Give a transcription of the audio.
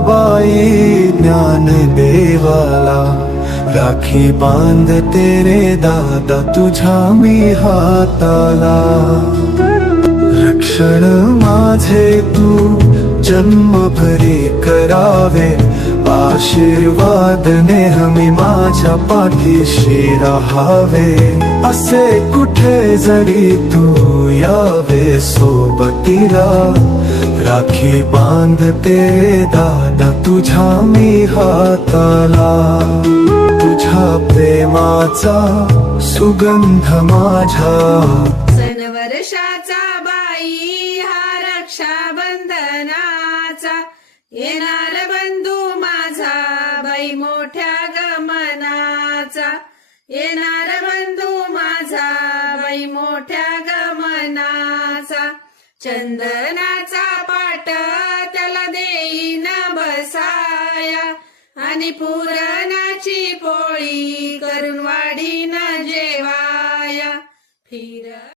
बाई ज्ञानदेवाला, राखी बांधते रे दादा तुझ्या मी हाताला. रक्षण माझे तू जन्मभरी करावे, आशीर्वाद नेहमी माझ्या पाठीशी राहावे. असे कुठे जरी तू यावे सोबतीला, राखी बांधते दादा तुझ्या मी हाताला. तुझ्या प्रेमाचा सुगंध माझ्या सणवर्षाचा बाई हा रक्षाबंधनाचा, येणार बंधू माझा बाई मोठ्या गमनाचा. येणार बंधू माझा बाई मोठ्या गमनाचा. चंदनाचा पाट त्याला देईन बसाया, आणि पुरणाची पोळी करून वाढीन